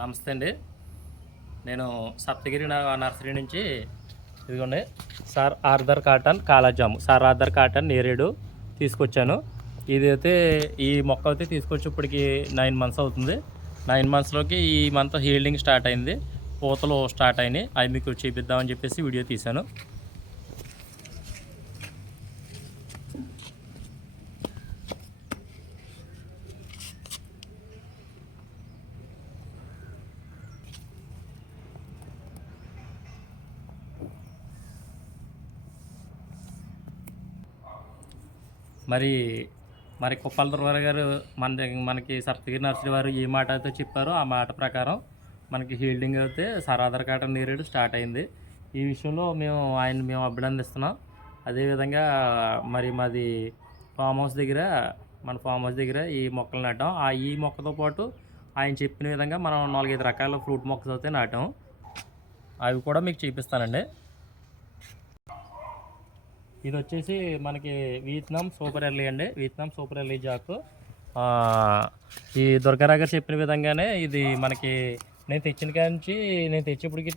నమస్తే అండి. నేను సప్తగిరి నర్సరీ నుంచి ఇదిగోండి సార్ ఆర్థర్ కాటన్ కాలాజాము, సార్ ఆర్థర్ కాటన్ నేరేడు తీసుకొచ్చాను. ఇదైతే ఈ మొక్క అయితే తీసుకొచ్చి ఇప్పటికి 9 మంత్స్ అవుతుంది. 9 మంత్స్లోకి ఈ మంత్ హీల్డింగ్ స్టార్ట్ అయింది, పూతలు స్టార్ట్ అయినాయి. అవి మీకు చూపిద్దామని చెప్పేసి వీడియో తీశాను. మరి కుప్పల దుర్గారావు గారు మనకి సప్తగిరి నర్సరీ వారు ఏ మాట అయితే చెప్పారో ఆ మాట ప్రకారం మనకి హీల్డింగ్ అయితే సార్ ఆర్థర్ కాటన్ నేరేడు స్టార్ట్ అయింది. ఈ విషయంలో మేము అభినందిస్తున్నాం. అదేవిధంగా మరి మాది ఫామ్ హౌస్ దగ్గర ఈ మొక్కలు నాటాం. ఈ మొక్కతో పాటు ఆయన చెప్పిన విధంగా మనం 4-5 రకాల ఫ్రూట్ మొక్కలు అయితే నాటాం. అవి కూడా మీకు చూపిస్తానండి. ఇది వచ్చేసి మనకి వియత్నాం సూపర్ ఎర్లీ అండి, వియత్నాం సూపర్ ఎర్లీ జాకు. ఈ దుర్గారావు గారు చెప్పిన విధంగానే ఇది మనకి నేను తెచ్చినప్పటికి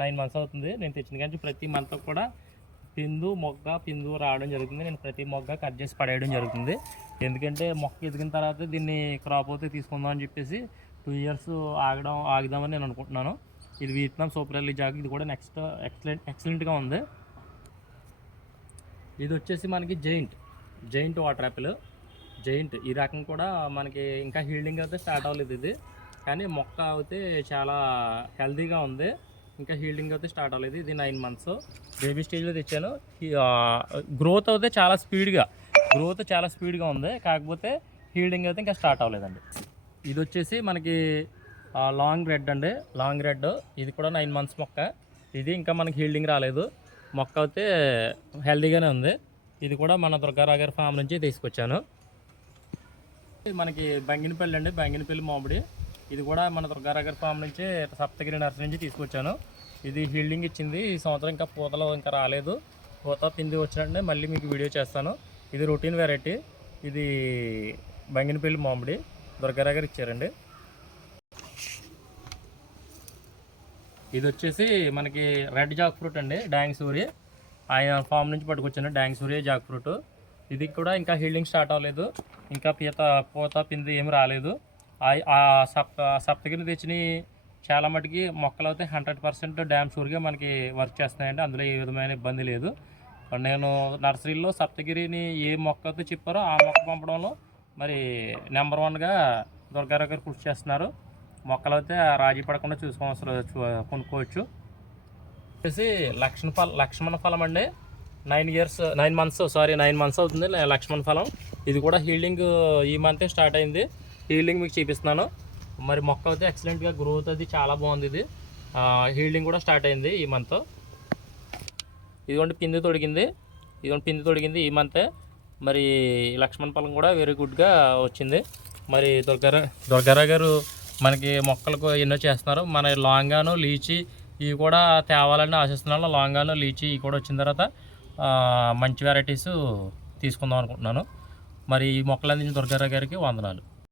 9 మంత్స్ అవుతుంది. నేను తెచ్చిన కానీ ప్రతి మంత్ కూడా పిందు రావడం జరుగుతుంది. నేను ప్రతి మొగ్గ కట్ చేసి పడేయడం జరుగుతుంది. ఎందుకంటే మొక్క ఎదిగిన తర్వాత దీన్ని క్రాప్ అయితే తీసుకుందాం అని చెప్పేసి 2 ఇయర్స్ ఆగుదామని నేను అనుకుంటున్నాను. ఇది వియత్నాం సూపర్ ఎర్లీ జాకు. ఇది కూడా నెక్స్ట్ ఎక్సలెంట్గా ఉంది. ఇది వచ్చేసి మనకి జైంట్ వాటర్ యాపిల్. ఈ రకం కూడా మనకి ఇంకా హీల్డింగ్ అయితే స్టార్ట్ అవ్వలేదు ఇది, కానీ మొక్క అయితే చాలా హెల్తీగా ఉంది. ఇంకా హీల్డింగ్ అయితే స్టార్ట్ అవ్వలేదు. ఇది 9 మంత్స్ బేబీ స్టేజ్లో తెచ్చాను. గ్రోత్ అయితే చాలా స్పీడ్గా ఉంది, కాకపోతే హీల్డింగ్ అయితే ఇంకా స్టార్ట్ అవ్వలేదండి. ఇది వచ్చేసి మనకి లాంగ్ రెడ్. ఇది కూడా 9 మంత్స్ మొక్క. ఇది ఇంకా మనకి హీల్డింగ్ రాలేదు. మొక్క అయితే హెల్తీగానే ఉంది. ఇది కూడా మన దుర్గారావు గారి ఫామ్ నుంచి తీసుకొచ్చాను. మనకి బంగినపల్లి మామిడి. ఇది కూడా మన దుర్గారావు గారి ఫామ్ నుంచి సప్తగిరి నర్సరీ నుంచి తీసుకొచ్చాను. ఇది హీల్డింగ్ ఇచ్చింది. ఈ సంవత్సరం ఇంకా పూతలు ఇంకా రాలేదు. పూత పిండి వచ్చినట్టే మళ్ళీ మీకు వీడియో చేస్తాను. ఇది రొటీన్ వెరైటీ. ఇది బంగినపల్లి మామిడి దుర్గారావు గారు ఇచ్చారండి. ఇది వచ్చేసి మనకి రెడ్ జాక్ ఫ్రూట్ అండి, డాంగ్ సూరి. ఆయన ఫామ్ నుంచి పట్టుకొచ్చాను డాంగ్ సూరి జాక్ ఫ్రూట్. ఇది కూడా ఇంకా హీల్డింగ్ స్టార్ట్ అవ్వలేదు, ఇంకా పూత పిండి ఏమి రాలేదు. సప్తగిరి తెచ్చిన చాలా మటుకి మొక్కలు అయితే 100% డామ్ షూర్గా మనకి వర్క్ చేస్తున్నాయండి. అందులో ఏ విధమైన ఇబ్బంది లేదు. నేను నర్సరీలో సప్తగిరిని ఏ మొక్క అయితే చెప్పారో ఆ మొక్క పంపడంలో మరి నెంబర్ 1గా దుర్గారావు గారు కృషి చేస్తున్నారు. మొక్కలు అయితే రాజీ పడకుండా కొనుక్కోవచ్చు. వచ్చేసి లక్ష్మణ ఫలం అండి. 9 మంత్స్ అవుతుంది లక్ష్మణ ఫలం. ఇది కూడా హీల్డింగ్ ఈ మంతే స్టార్ట్ అయింది. హీల్డింగ్ మీకు చూపిస్తున్నాను. మరి మొక్క అయితే ఎక్సలెంట్గా గ్రోత్ అది చాలా బాగుంది. ఇది హీల్డింగ్ కూడా స్టార్ట్ అయింది ఈ మంత్. ఇదిగోండి పిండి తొడిగింది ఈ మంతే. మరి లక్ష్మణ ఫలం కూడా వెరీ గుడ్గా వచ్చింది. మరి దుర్గారావు గారు మనకి మొక్కలకు ఎన్నో చేస్తున్నారు. మన లాంగాను లీచీ ఇవి కూడా తేవాలని ఆశిస్తున్నాను. లాంగాను లీచీ ఇవి కూడా వచ్చిన తర్వాత మంచి వెరైటీస్ తీసుకుందాం అనుకుంటున్నాను. మరి ఈ మొక్కలు అందించిన దుర్గారావు గారికి వందనాలు.